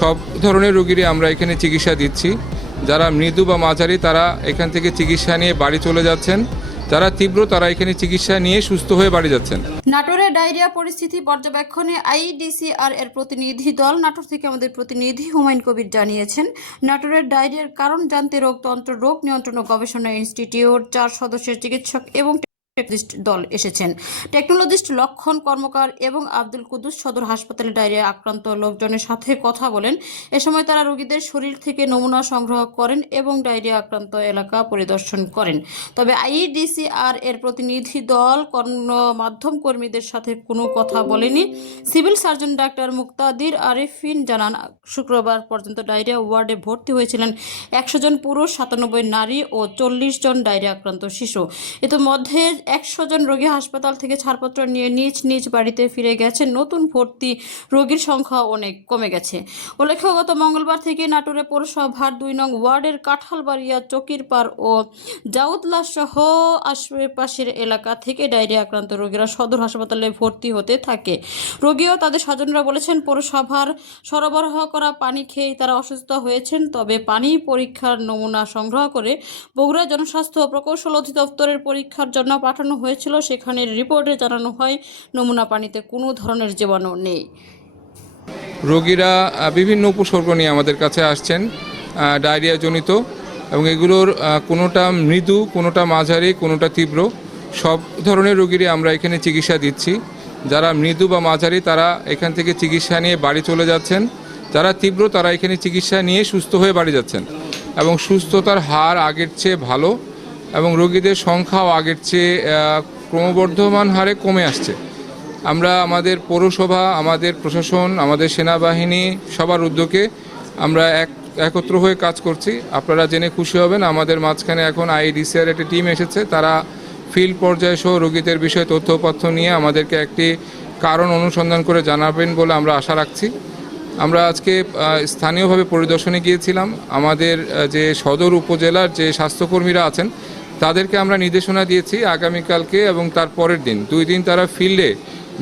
সব ধরনের রোগীরই আমরা এখানে চিকিৎসা দিচ্ছি। যারা মৃদু বা মাঝারি, তারা এখান থেকে চিকিৎসা নিয়ে বাড়ি চলে যাচ্ছেন। যারা তীব্র, তারা এখানে চিকিৎসা নিয়ে সুস্থ হয়ে বাড়ি যাচ্ছেন। নাটোরে ডায়রিয়া পরিস্থিতি পর্যবেক্ষণে আইডিসিআর এর প্রতিনিধি দল, নাটোর থেকে আমাদের প্রতিনিধি হুমায়ুন কবির জানিয়েছেন, নাটোরের ডায়রিয়ার কারণ জানতে রোগতন্ত্র, রোগ নিয়ন্ত্রণ ও গবেষণা ইনস্টিটিউট, চার সদস্যের চিকিৎসক এবং টেকনিস্ট দল এসেছেন। টেকনোলজিস্ট লক্ষণ কর্মকার এবং আব্দুল কুদ্দুস সদর হাসপাতালে ডায়রিয়া আক্রান্ত লোকজনের সাথে কথা বলেন। এ সময় তারা রোগীদের শরীর থেকে নমুনা সংগ্রহ করেন এবং ডায়রিয়া আক্রান্ত এলাকা পরিদর্শন করেন। তবে আইডিসিআর এর প্রতিনিধি দল গণমাধ্যম কর্মীদের সাথে কোনো কথা বলেনি। Civil surgeon doctor Muktadir Arifin জানান, শুক্রবার পর্যন্ত ডায়রিয়া ওয়ার্ডে ভর্তি হয়েছিলেন একশো জন পুরুষ, সাতানব্বই নারী ও চল্লিশ জন ডায়রিয়া আক্রান্ত শিশু। ইতিমধ্যে একশো জন রোগী হাসপাতাল থেকে ছাড়পত্র নিয়ে নিজ নিজ বাড়িতে ফিরে গেছে। নতুন ভর্তি রোগীর সংখ্যা অনেক কমে গেছে। উল্লেখ্য, গত মঙ্গলবার থেকে নাটোরে পৌরসভার দুই নং ওয়ার্ডের কাঁঠালবাড়িয়া, চকিরপাড় ও জাউদলা সহ আশেপাশের এলাকা থেকে ডায়রিয়া আক্রান্ত রোগীরা সদর হাসপাতালে ভর্তি হতে থাকে। রোগী ও তাদের স্বজনরা বলেছেন, পৌরসভার সরবরাহ করা পানি খেয়েই তারা অসুস্থ হয়েছেন, তবে পানি পরীক্ষার নমুনা সংগ্রহ করে বগুড়া জনস্বাস্থ্য প্রকৌশল অধিদপ্তরের পরীক্ষার জন্য পাঠানো হয়েছিল, সেখানে রিপোর্টে জানানো হয়, নমুনা পানিতে কোনো ধরনের জীবাণু নেই। রোগীরা বিভিন্ন উপসর্গ নিয়ে আমাদের কাছে আসছেন ডায়রিয়া জনিত এবং এগুলোর কোনোটা মৃদু, কোনোটা মাঝারি, কোনোটা তীব্র, সব ধরনের রোগীরই আমরা এখানে চিকিৎসা দিচ্ছি। যারা মৃদু বা মাঝারি, তারা এখান থেকে চিকিৎসা নিয়ে বাড়ি চলে যাচ্ছেন। যারা তীব্র, তারা এখানে চিকিৎসা নিয়ে সুস্থ হয়ে বাড়ি যাচ্ছেন। এবং সুস্থতার হার আগের চেয়ে ভালো। এবং রোগীদের সংখ্যাও আগের চেয়ে ক্রমবর্ধমান হারে কমে আসছে। আমরা আমাদের পৌরসভা, আমাদের প্রশাসন, আমাদের সেনাবাহিনী সবার উদ্যোগে আমরা এক, একত্র হয়ে কাজ করছি। আপনারা জেনে খুশি হবেন, আমাদের মাঝখানে এখন আইডিসিআর একটা টিম এসেছে। তারা ফিল্ড পর্যায়ে সহ রোগীদের বিষয়ে তথ্যপত্র নিয়ে আমাদেরকে একটি কারণ অনুসন্ধান করে জানাবেন বলে আমরা আশা রাখছি। আমরা আজকে স্থানীয়ভাবে পরিদর্শনে গিয়েছিলাম। আমাদের যে সদর উপজেলার যে স্বাস্থ্যকর্মীরা আছেন তাদেরকে আমরা নির্দেশনা দিয়েছি আগামীকালকে এবং তার পরের দিন। দুই দিন তারা ফিল্ডে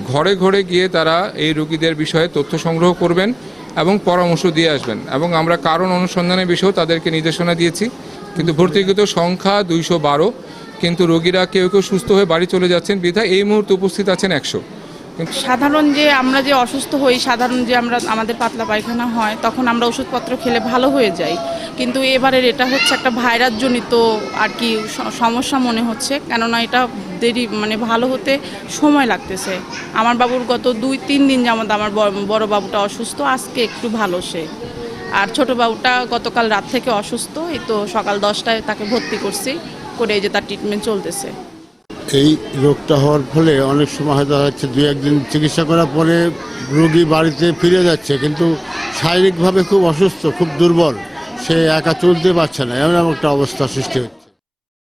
ঘরে ঘরে গিয়ে তারা এই রোগীদের বিষয়ে তথ্য সংগ্রহ করবেন এবং পরামর্শ দিয়ে আসবেন। এবং আমরা কারণ অনুসন্ধানের বিষয়েও তাদেরকে নির্দেশনা দিয়েছি। কিন্তু ভর্তিকৃত সংখ্যা দুইশো বারো। কিন্তু রোগীরা কেউ কেউ সুস্থ হয়ে বাড়ি চলে যাচ্ছেন। বিধায় এই মুহূর্তে উপস্থিত আছেন একশো। সাধারণ যে আমরা যে অসুস্থ হই, সাধারণ যে আমরা, আমাদের পাতলা পায়খানা হয়, তখন আমরা ওষুধপত্র খেলে ভালো হয়ে যাই। কিন্তু এবারের এটা হচ্ছে একটা ভাইরাস জনিত আর কি সমস্যা মনে হচ্ছে। কেননা এটা দেরি মানে ভালো হতে সময় লাগতেছে। আমার বাবুর গত দুই, তিন দিন যেমন আমার বড়- বড় বাবুটা অসুস্থ, আজকে একটু ভালো সে। আর ছোট বাবুটা গতকাল রাত থেকে অসুস্থ, এই তো সকাল দশটায় তাকে ভর্তি করছি, করে এই যে তার ট্রিটমেন্ট চলতেছে। এই রোগটা হওয়ার ফলে অনেক সময় হয়তো হচ্ছে দু একদিন চিকিৎসা করার পরে রোগী বাড়িতে ফিরে যাচ্ছে, কিন্তু শারীরিকভাবে খুব অসুস্থ, খুব দুর্বল। সে একা চলতে পারছে না, এমন একটা অবস্থা সৃষ্টি হচ্ছে।